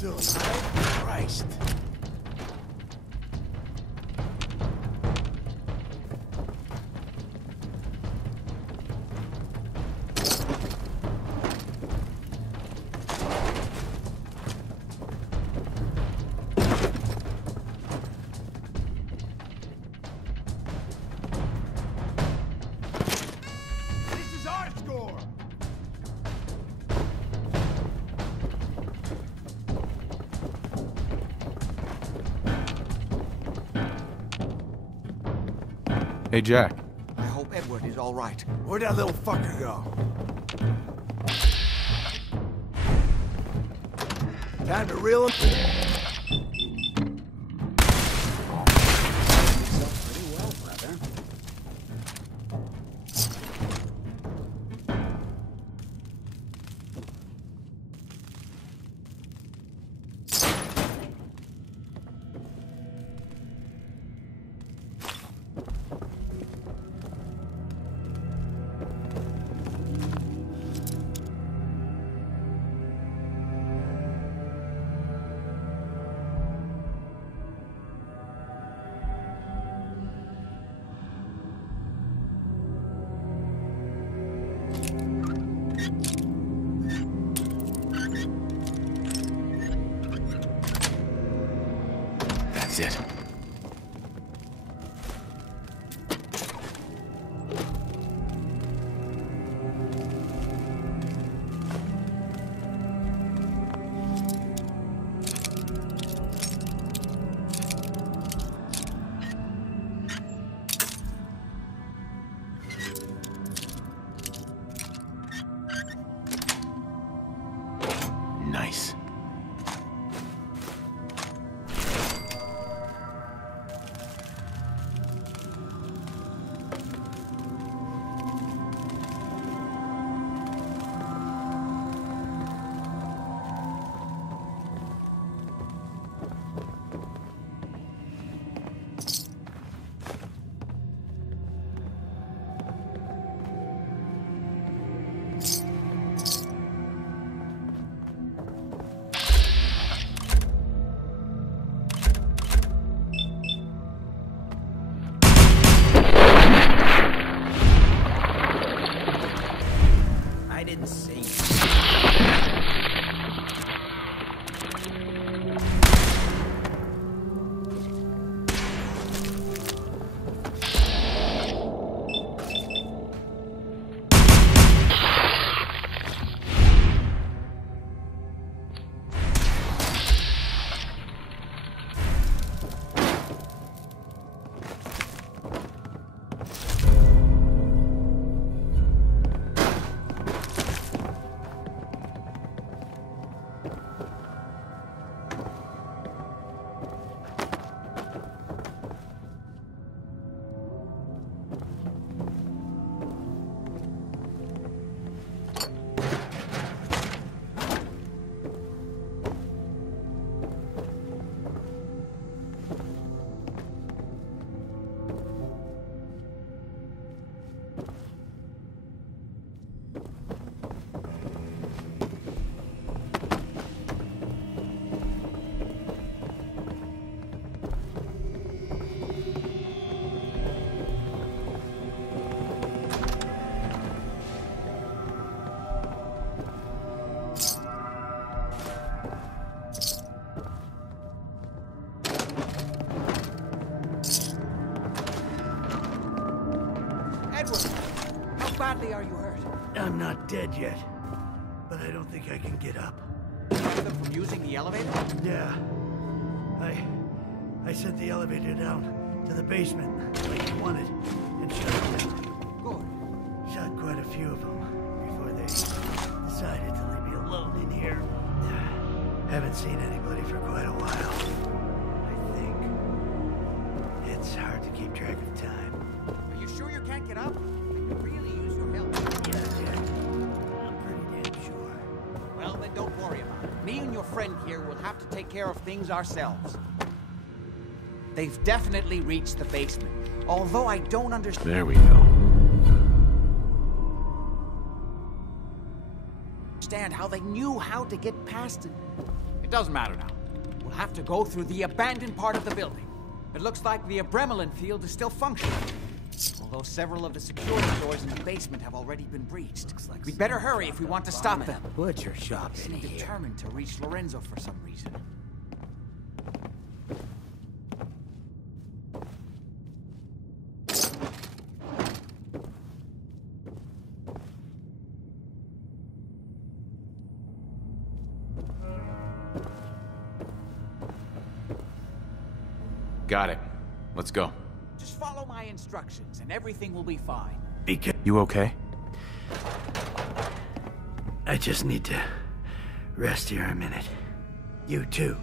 still alive? Christ. Hey, Jack. I hope Edward is all right. Where'd that little fucker go? Time to reel him. Pretty well, brother. That's it. Nice. I didn't say. Edward, how badly are you hurt? I'm not dead yet, but I don't think I can get up. Stop them from using the elevator? Yeah. I sent the elevator down to the basement like you wanted and shut it down. Good. Shot quite a few of them before they decided to leave me alone in here. Haven't seen anybody for quite a while. I think it's hard to keep track of time. Are you sure you can't get up? I could really use your help. Yeah, I'm pretty damn sure. Well, then don't worry about it. Me and your friend here will have to take care of things ourselves. They've definitely reached the basement, although I don't understand. There we go. How they knew how to get past it. It doesn't matter now. We'll have to go through the abandoned part of the building. It looks like the Abremelin field is still functioning. Although several of the security doors in the basement have already been breached. We'd better hurry if we want to stop them. Butcher shop in Seem here. determined to reach Lorenzo for some reason. Got it. Let's go. Just follow my instructions and everything will be fine. You okay? I just need to rest here a minute. You too.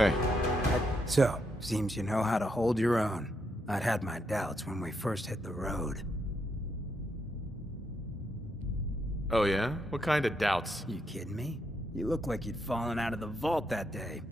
Hey. So, seems you know how to hold your own. I'd had my doubts when we first hit the road. Oh yeah? What kind of doubts? You kidding me? You look like you'd fallen out of the vault that day.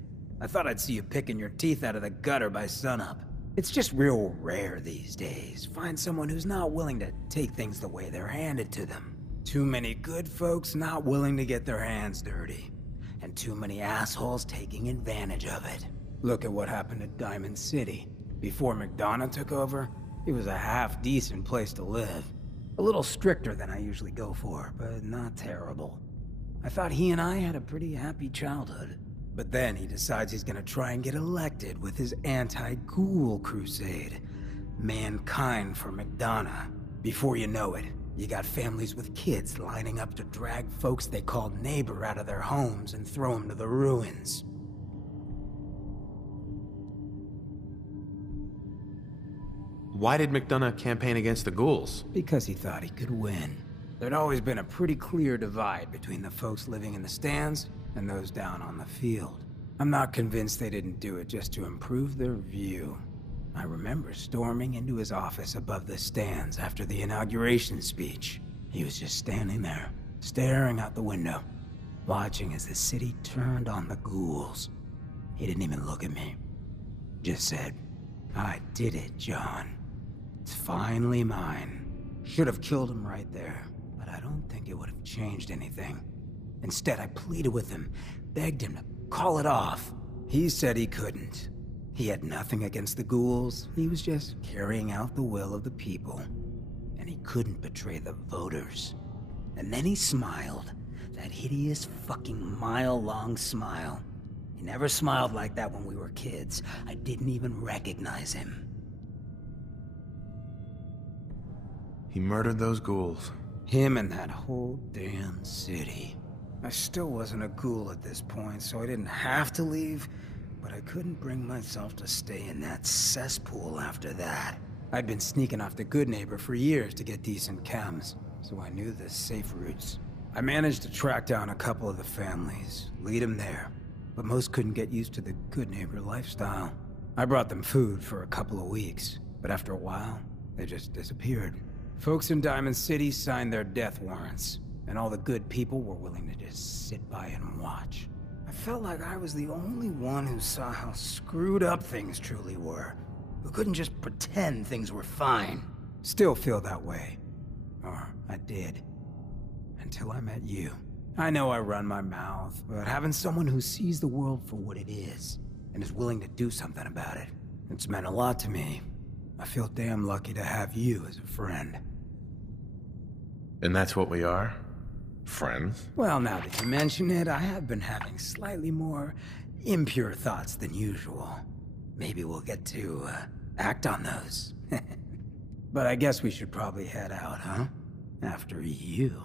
I thought I'd see you picking your teeth out of the gutter by sunup. It's just real rare these days. Find someone who's not willing to take things the way they're handed to them. Too many good folks not willing to get their hands dirty. And too many assholes taking advantage of it. Look at what happened at Diamond City. Before McDonough took over, it was a half-decent place to live. A little stricter than I usually go for, but not terrible. I thought he and I had a pretty happy childhood. But then he decides he's gonna try and get elected with his anti-ghoul crusade. Mankind for McDonough. Before you know it, you got families with kids lining up to drag folks they called neighbor out of their homes and throw them to the ruins. Why did McDonough campaign against the ghouls? Because he thought he could win. There'd always been a pretty clear divide between the folks living in the stands and those down on the field. I'm not convinced they didn't do it just to improve their view. I remember storming into his office above the stands after the inauguration speech. He was just standing there, staring out the window, watching as the city turned on the ghouls. He didn't even look at me. Just said, "I did it, John. It's finally mine." Should have killed him right there, but I don't think it would have changed anything. Instead, I pleaded with him, begged him to call it off. He said he couldn't. He had nothing against the ghouls. He was just carrying out the will of the people. And he couldn't betray the voters. And then he smiled. That hideous fucking mile-long smile. He never smiled like that when we were kids. I didn't even recognize him. He murdered those ghouls. Him and that whole damn city. I still wasn't a ghoul at this point, so I didn't have to leave, but I couldn't bring myself to stay in that cesspool after that. I'd been sneaking off the Good Neighbor for years to get decent chems, so I knew the safe routes. I managed to track down a couple of the families, lead them there, but most couldn't get used to the Good Neighbor lifestyle. I brought them food for a couple of weeks, but after a while, they just disappeared. Folks in Diamond City signed their death warrants, and all the good people were willing to just sit by and watch. I felt like I was the only one who saw how screwed up things truly were, who couldn't just pretend things were fine. Still feel that way. Or I did. Until I met you. I know I run my mouth, but having someone who sees the world for what it is, and is willing to do something about it, it's meant a lot to me. I feel damn lucky to have you as a friend. And that's what we are? Friends? Well, now that you mention it, I have been having slightly more impure thoughts than usual. Maybe we'll get to, act on those. But I guess we should probably head out, huh? After you.